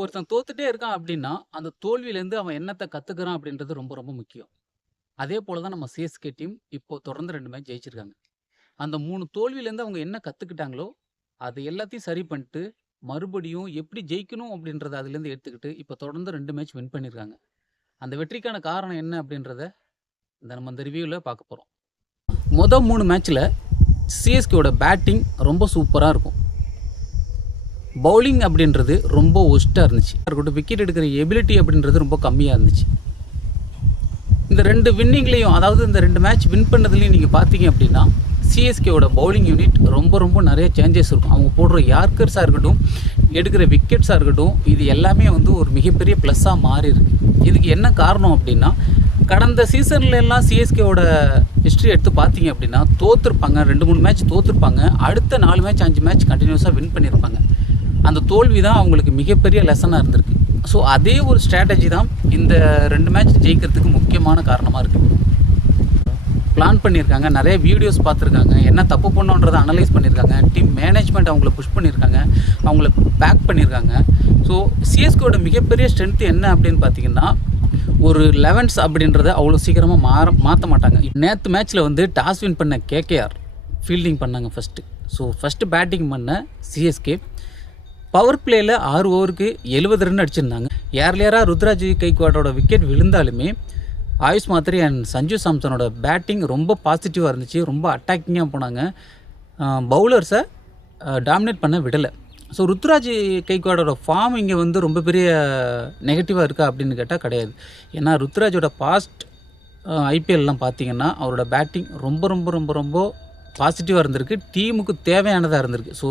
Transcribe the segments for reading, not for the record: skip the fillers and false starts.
ஒருத்தன் தோத்துட்டே இருக்கான் அப்படின்னா, அந்த தோல்வியிலேருந்து அவன் என்னத்த கத்துக்கிறான் அப்படின்றது ரொம்ப ரொம்ப முக்கியம். அதே போல தான் நம்ம சிஎஸ்கே டீம் இப்போ தொடர்ந்து 2 மேட்ச் ஜெயிச்சிருக்காங்க. அந்த 3 தோல்வியிலேருந்து அவங்க என்ன கத்துக்கிட்டாங்களோ, அது எல்லாத்தையும் சரி பண்ணிட்டு, மறுபடியும் எப்படி ஜெயிக்கணும் அப்படின்றத அதுலேருந்து எடுத்துக்கிட்டு, இப்போ தொடர்ந்து 2 மேட்ச் வின் பண்ணியிருக்காங்க. அந்த வெற்றிக்கான காரணம் என்ன அப்படின்றத நம்ம இந்த ரிவ்யூல பார்க்க போறோம். மொத 3 மேட்ச்ல சிஎஸ்கேவோட பேட்டிங் ரொம்ப சூப்பரா இருக்கும். பவுலிங் அப்படின்றது ரொம்ப ஒஸ்ட்டா இருந்துச்சு. இருக்கட்டும் விக்கெட் எடுக்கிற எபிலிட்டி அப்படின்றது ரொம்ப கம்மியா இருந்துச்சு. இந்த 2 வின்னிங்லேயும் அதாவது இந்த 2 மேட்ச் வின் பண்ணதுலேயும் நீங்கள் பார்த்தீங்க அப்படின்னா, சிஎஸ்கேவோட பவுலிங் யூனிட் ரொம்ப ரொம்ப நிறைய சேஞ்சஸ் இருக்கும். அவங்க போடுற யார்க்கர்ஸாக இருக்கட்டும், எடுக்கிற விக்கெட்ஸாக இருக்கட்டும், இது எல்லாமே வந்து ஒரு மிகப்பெரிய ப்ளஸ்ஸாக மாறி இருக்கு. இதுக்கு என்ன காரணம் அப்படின்னா, கடந்த சீசன்ல எல்லாம் சிஎஸ்கேவோட ஹிஸ்ட்ரி எடுத்து பார்த்தீங்க அப்படின்னா, தோற்றுருப்பாங்க. 2-3 மேட்ச் தோற்றுருப்பாங்க. அடுத்த 4 மேட்ச் 5 மேட்ச் கண்டினியூஸாக வின் பண்ணியிருப்பாங்க. அந்த தோல்வி தான் அவங்களுக்கு மிகப்பெரிய லெசனாக இருந்திருக்கு. ஸோ அதே ஒரு ஸ்ட்ராட்டஜி தான் இந்த 2 மேட்ச் ஜெயிக்கிறதுக்கு முக்கியமான காரணமாக இருக்குது. பிளான் பண்ணியிருக்காங்க, நிறைய வீடியோஸ் பார்த்துருக்காங்க, என்ன தப்பு பண்ணோன்றதை அனலைஸ் பண்ணியிருக்காங்க, டீம் மேனேஜ்மெண்ட் அவங்கள புஷ் பண்ணியிருக்காங்க, அவங்கள பேக் பண்ணியிருக்காங்க. ஸோ சிஎஸ்கேவோட மிகப்பெரிய ஸ்ட்ரென்த் என்ன அப்படின்னு பார்த்தீங்கன்னா, ஒரு 11ஸ் அப்படின்றத அவ்வளோ சீக்கிரமாக மாற்ற மாட்டாங்க. நேற்று மேட்ச்சில் வந்து டாஸ் வின் பண்ண கேகேஆர் ஃபீல்டிங் பண்ணாங்க ஃபஸ்ட்டு. ஸோ ஃபஸ்ட்டு பேட்டிங் பண்ண சிஎஸ்கே பவர் பிளேயில் 6 ஓவருக்கு 70 ரன் அடிச்சிருந்தாங்க. ஏர்லியராக ருத்ராஜ் கைக்வாடோட விக்கெட் விழுந்தாலுமே ஆயுஷ் மாத்ரி அண்ட் சஞ்சு சாம்சனோட பேட்டிங் ரொம்ப பாசிட்டிவாக இருந்துச்சு. ரொம்ப அட்டாக்கிங்காக போனாங்க. பவுலர்ஸை டாமினேட் பண்ண விடலை. ஸோ ருத்ராஜ் கைக்வாடோட ஃபார்ம் இங்கே வந்து ரொம்ப பெரிய நெகட்டிவாக இருக்கா அப்படின்னு கேட்டால் கிடையாது. ஏன்னா ருத்ராஜோட பாஸ்ட் ஐபிஎல்லாம் பார்த்தீங்கன்னா அவரோட பேட்டிங் ரொம்ப ரொம்ப ரொம்ப ரொம்ப பாசிட்டிவாக இருந்திருக்கு. டீமுக்கு தேவையானதாக இருந்திருக்கு. ஸோ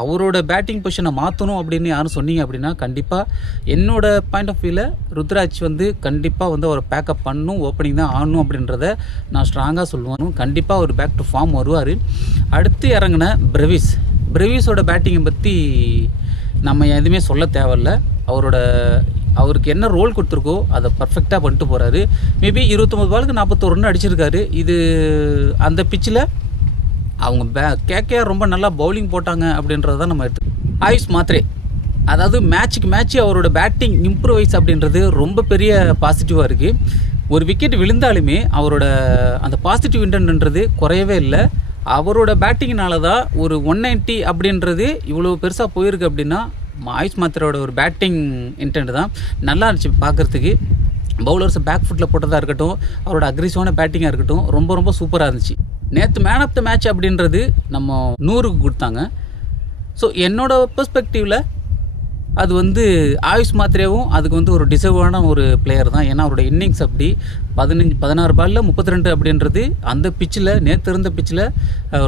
அவரோட பேட்டிங் பொசிஷனை மாற்றணும் அப்படின்னு யாரும் சொன்னீங்க அப்படின்னா, கண்டிப்பாக என்னோட பாயிண்ட் ஆஃப் வியூவில் ருத்ராஜ் வந்து கண்டிப்பாக வந்து அவர் பேக்கப் பண்ணணும், ஓப்பனிங் தான் ஆடணும் அப்படின்றத நான் ஸ்ட்ராங்காக சொல்லுவேன். கண்டிப்பாக அவர் பேக் டு ஃபார்ம் வருவார். அடுத்து இறங்கின பிரவிஸோட பேட்டிங்கை பற்றி நம்ம எதுவுமே சொல்ல தேவையில்ல. அவருக்கு என்ன ரோல் கொடுத்துருக்கோ அதை பர்ஃபெக்டாக பண்ணிட்டு போகிறாரு. மேபி 29 பாலுக்கு 41 ரன் அடிச்சிருக்காரு. இது அந்த பிச்சில் அவங்க கேகேஆர் ரொம்ப நல்லா பவுலிங் போட்டாங்க அப்படின்றத தான் நம்ம எடுத்து. ஆயுஷ் மாத்ரே அதாவது மேட்ச்சுக்கு அவரோட பேட்டிங் இம்ப்ரூவைஸ் அப்படின்றது ரொம்ப பெரிய பாசிட்டிவாக இருக்குது. ஒரு விக்கெட் விழுந்தாலுமே அவரோட அந்த பாசிட்டிவ் இன்டென்ட்ன்றது குறையவே இல்லை. அவரோட பேட்டிங்னால தான் ஒரு 190 அப்படின்றது இவ்வளோ பெருசாக போயிருக்கு. அப்படின்னா ஆயுஷ் மாத்ரேயோட ஒரு பேட்டிங் இன்டென்ட் தான் நல்லா இருந்துச்சு பார்க்குறதுக்கு. பவுலர்ஸை பேக் ஃபுட்டில் போட்டதாக இருக்கட்டும், அவரோட அக்ரெசிவான பேட்டிங்காக இருக்கட்டும், ரொம்ப ரொம்ப சூப்பராக இருந்துச்சு. நேற்று மேன் ஆஃப் த மேட்ச் அப்படின்றது நம்ம 100க்கு கொடுத்தாங்க. ஸோ என்னோடய பெர்ஸ்பெக்டிவில் அது வந்து ஆயுஷ் மாத்ரேவும் அதுக்கு வந்து ஒரு டிசர்வான ஒரு பிளேயர் தான். ஏன்னா அவரோட இன்னிங்ஸ் அப்படி 16 பாலில் 32 அப்படின்றது அந்த பிச்சில், நேற்று இருந்த பிச்சில்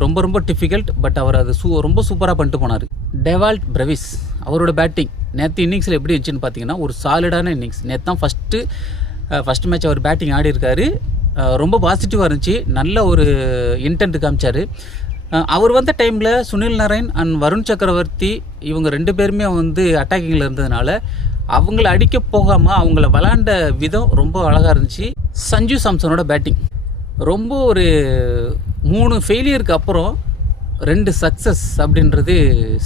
ரொம்ப ரொம்ப டிஃபிகல்ட். பட் அவர் அது ரொம்ப சூப்பராக பண்ணிட்டு போனார். டெவால்ட் பிரவிஸ் அவரோட பேட்டிங் நேற்று இன்னிங்ஸில் எப்படி இருந்துச்சுன்னு பார்த்தீங்கன்னா, ஒரு சாலிடான இன்னிங்ஸ். நேற்று தான் ஃபஸ்ட்டு மேட்ச் அவர் பேட்டிங் ஆடி இருக்காரு. ரொம்ப பாசிட்டிவாக இருந்துச்சு. நல்ல ஒரு இன்டென்ட் காமிச்சார். அவர் வந்த டைமில் சுனில் நரேன் அண்ட் வருண் சக்கரவர்த்தி இவங்க 2 பேருமே வந்து அட்டாக்கிங்கில் இருந்ததுனால அவங்கள அடிக்க போகாமல் அவங்கள விளாண்ட விதம் ரொம்ப அழகாக இருந்துச்சு. சஞ்சு சாம்சனோட பேட்டிங் ரொம்ப ஒரு 3 ஃபெயிலியருக்கு அப்புறம் 2 சக்ஸஸ் அப்படின்றது.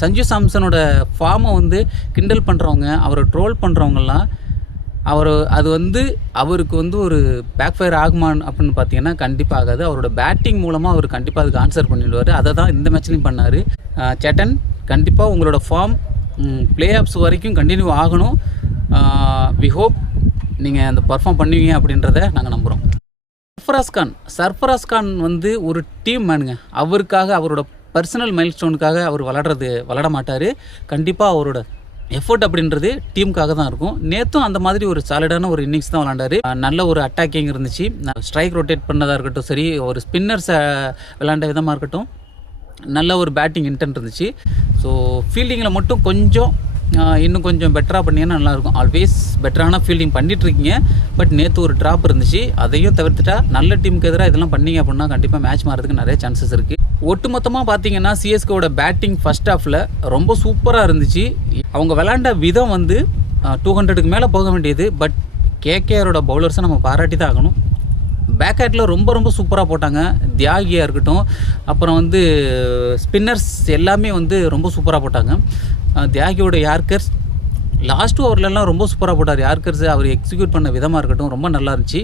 சஞ்சு சாம்சனோட ஃபார்மை வந்து கிண்டல் பண்ணுறவங்க, அவரை ட்ரோல் பண்ணுறவங்கலாம் அது வந்து அவருக்கு வந்து ஒரு பேக் ஃபயர் ஆகுமான் அப்படின்னு பார்த்தீங்கன்னா கண்டிப்பாக ஆகாது. அவரோட பேட்டிங் மூலமாக அவர் கண்டிப்பாக அதுக்கு ஆன்சர் பண்ணிடுவார். அதை தான் இந்த மேட்ச்லையும் பண்ணார். சேட்டன் கண்டிப்பாக உங்களோட ஃபார்ம் பிளே ஆஃப்ஸ் வரைக்கும் கண்டினியூ ஆகணும். வி ஹோப் நீங்கள் அந்த பர்ஃபார்ம் பண்ணுவீங்க அப்படின்றத நாங்கள் நம்புகிறோம். சர்ஃபராஸ் கான் வந்து ஒரு டீம் மேனுங்க. அவரோட பர்சனல் மைல் ஸ்டோனுக்காக அவர் விளாட மாட்டார். கண்டிப்பாக அவரோட எஃபோர்ட் அப்படின்றது டீமுக்காக தான் இருக்கும். நேற்றும் அந்த மாதிரி ஒரு சாலிடான ஒரு இன்னிங்ஸ் தான் விளாண்டாரு. நல்ல ஒரு அட்டாக்கிங் இருந்துச்சு. ஸ்ட்ரைக் ரொட்டேட் பண்ணதாக இருக்கட்டும், சரி ஒரு ஸ்பின்னர்ஸை விளாண்ட விதமாக இருக்கட்டும், நல்ல ஒரு பேட்டிங் இன்டென்ட் இருந்துச்சு. ஸோ ஃபீல்டிங்கில் மட்டும் இன்னும் கொஞ்சம் பெட்டராக பண்ணிங்கன்னா நல்லாயிருக்கும். ஆல்வேஸ் பெட்டரான ஃபீல்டிங் பண்ணிகிட்ருக்கீங்க. பட் நேற்று ஒரு ட்ராப் இருந்துச்சு. அதையும் தவிர்த்துட்டா நல்ல டீமுக்கு எதிராக இதெல்லாம் பண்ணிங்க அப்படின்னா கண்டிப்பாக மேட்ச் மாறதுக்கு நிறைய சான்சஸ் இருக்குது. ஒட்டுமொத்தமாக பார்த்தீங்கன்னா சிஎஸ்கேவோட பேட்டிங் ஃபர்ஸ்ட் ஹாஃபில் ரொம்ப சூப்பராக இருந்துச்சு. அவங்க விளாண்ட விதம் வந்து 200க்கு மேலே போக வேண்டியது. பட் கேகேஆரோட பவுலர்ஸை நம்ம பாராட்டி தான் ஆகணும். பேக் ஹேட்டில் ரொம்ப ரொம்ப சூப்பராக போட்டாங்க. தியாகியாக இருக்கட்டும், அப்புறம் வந்து ஸ்பின்னர்ஸ் எல்லாமே வந்து ரொம்ப சூப்பராக போட்டாங்க. தியாகியோட யார்க்கர்ஸ் லாஸ்ட் ஓவர்லலாம் ரொம்ப சூப்பராக போட்டார் யார்கர்ஸ். அவர் எக்ஸிக்யூட் பண்ண விதமாக இருக்கட்டும் ரொம்ப நல்லா இருந்துச்சு.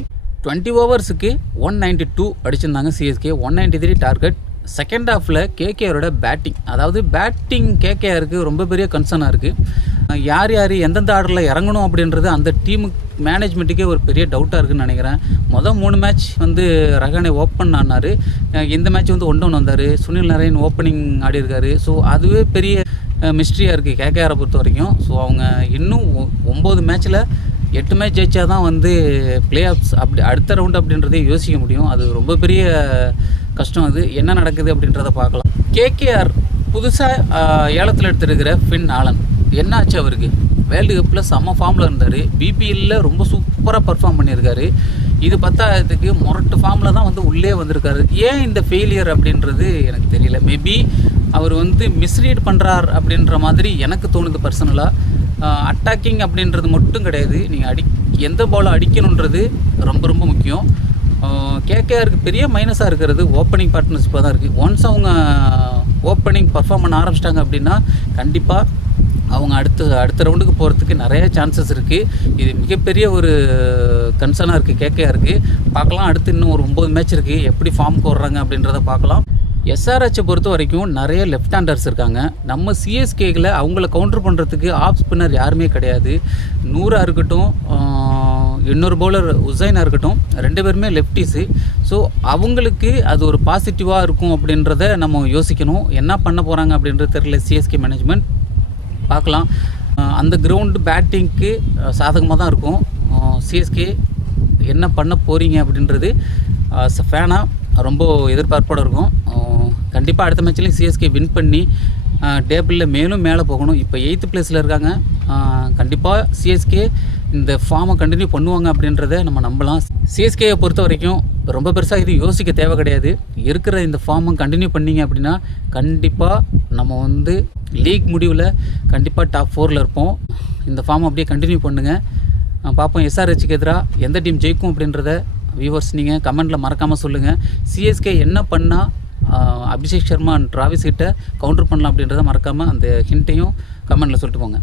20 ஓவர்ஸுக்கு 192 அடிச்சிருந்தாங்க சிஎஸ்கே. 193 டார்கெட். செகண்ட் ஹாஃபில் கேகேஆரோட பேட்டிங், அதாவது பேட்டிங் கேகேஆருக்கு ரொம்ப பெரிய கன்சர்னாக இருக்குது. யார் யார் எந்தெந்த ஆர்டரில் இறங்கணும் அப்படின்றது அந்த டீமுக்கு மேனேஜ்மெண்ட்டுக்கே ஒரு பெரிய டவுட்டாக இருக்குதுன்னு நினைக்கிறேன். மொதல் 3 மேட்ச் வந்து ரஹானே ஓப்பன் ஆனார். இந்த மேட்ச் வந்து 1 வந்தார். சுனில் நரேன் ஓப்பனிங் ஆடி இருக்கார். ஸோ அதுவே பெரிய மிஸ்ட்ரியாக இருக்குது கேகேஆரை பொறுத்த வரைக்கும். ஸோ அவங்க இன்னும் 9 மேட்ச்சில் 8 மேட்ச் ஜெயிச்சா தான் வந்து பிளே ஆஃப்ஸ் அப்படி அடுத்த ரவுண்டு அப்படின்றதே யோசிக்க முடியும். அது ரொம்ப பெரிய கஷ்டம். அது என்ன நடக்குது அப்படின்றத பார்க்கலாம். கேகேஆர் புதுசாக ஏலத்தில் எடுத்துருக்கிற ஃபின் ஆலன் என்ன ஆச்சு அவருக்கு? வேர்ல்டு கப்பில் செம்ம ஃபார்மில் இருந்தார். பிபிஎல்லில் ரொம்ப சூப்பராக பர்ஃபார்ம் பண்ணியிருக்காரு. இது பத்தாயிரத்துக்கு முரட்டு ஃபார்மில் தான் வந்து உள்ளே வந்திருக்காரு. ஏன் இந்த ஃபெயிலியர் அப்படின்றது எனக்கு தெரியல. மேபி அவர் வந்து மிஸ்ரீட் பண்ணுறார் அப்படின்ற மாதிரி எனக்கு தோணுது பர்சனலாக. அட்டாக்கிங் அப்படின்றது மட்டும் கிடையாது, நீங்கள் எந்த பாலை அடிக்கணுன்றது ரொம்ப ரொம்ப முக்கியம். கேகேஆருக்கு பெரிய மைனஸாக இருக்கிறது ஓப்பனிங் பார்ட்னர்ஷிப்பாக தான் இருக்குது. ஒன்ஸ் அவங்க ஓப்பனிங் பர்ஃபார்ம் பண்ண ஆரம்பிச்சிட்டாங்க அப்படின்னா கண்டிப்பாக அவங்க அடுத்த ரவுண்டுக்கு போகிறதுக்கு நிறைய சான்சஸ் இருக்குது. இது மிகப்பெரிய ஒரு கன்சர்னாக இருக்குது கேகேஆருக்கு. பார்க்கலாம், அடுத்து இன்னும் ஒரு 9 மேட்ச் இருக்குது, எப்படி ஃபார்முக்கு வர்றாங்க அப்படின்றத பார்க்கலாம். எஸ்ஆர்ஹெச்சை பொறுத்த வரைக்கும் நிறைய லெஃப்ட் ஹேண்டர்ஸ் இருக்காங்க. நம்ம சிஎஸ்கேயில் அவங்கள கவுண்டர் பண்ணுறதுக்கு ஆஃப் ஸ்பின்னர் யாருமே கிடையாது. நூறாக இருக்கட்டும், இன்னொரு பவுலர் உசைனாக இருக்கட்டும், 2 பேருமே லெஃப்டிஸு. ஸோ அவங்களுக்கு அது ஒரு பாசிட்டிவாக இருக்கும் அப்படின்றத நம்ம யோசிக்கணும். என்ன பண்ண போகிறாங்க அப்படின்றது தெரியல சிஎஸ்கே மேனேஜ்மெண்ட். பார்க்கலாம். அந்த கிரவுண்டு பேட்டிங்க்கு சாதகமாக தான் இருக்கும். சிஎஸ்கே என்ன பண்ண போகிறீங்க அப்படின்றது ஃபேனாக ரொம்ப எதிர்பார்ப்போடு இருக்கும். கண்டிப்பாக அடுத்த மேட்ச்லேயும் சிஎஸ்கே வின் பண்ணி டேபிளில் மேலும் மேலே போகணும். இப்போ 8th பிளேஸில் இருக்காங்க. கண்டிப்பாக சிஎஸ்கே இந்த ஃபார்மை கண்டினியூ பண்ணுவாங்க அப்படின்றத நம்ம நம்பலாம். சிஎஸ்கேயை பொறுத்த வரைக்கும் ரொம்ப பெருசாக இது யோசிக்க தேவை கிடையாது. இருக்கிற இந்த ஃபார்மை கண்டினியூ பண்ணிங்க அப்படின்னா கண்டிப்பாக நம்ம வந்து லீக் முடிவில் கண்டிப்பாக டாப் 4ல் இருப்போம். இந்த ஃபார்மை அப்படியே கண்டினியூ பண்ணுங்கள். பார்ப்போம் எஸ்ஆர்ஹெச்சுக்கு எதிராக எந்த டீம் ஜெயிக்கும் அப்படின்றத வியூவர்ஸ் நீங்கள் கமெண்ட்டில் மறக்காமல் சொல்லுங்கள். சிஎஸ்கே என்ன பண்ணால் அபிஷேக் சர்மா அண்ட் டிராவிஸ் கிட்ட கவுண்டர் பண்ணலாம் அப்படின்றத மறக்காமல் அந்த ஹிண்ட்டையும் கமெண்ட்டில் சொல்லிட்டு போங்க.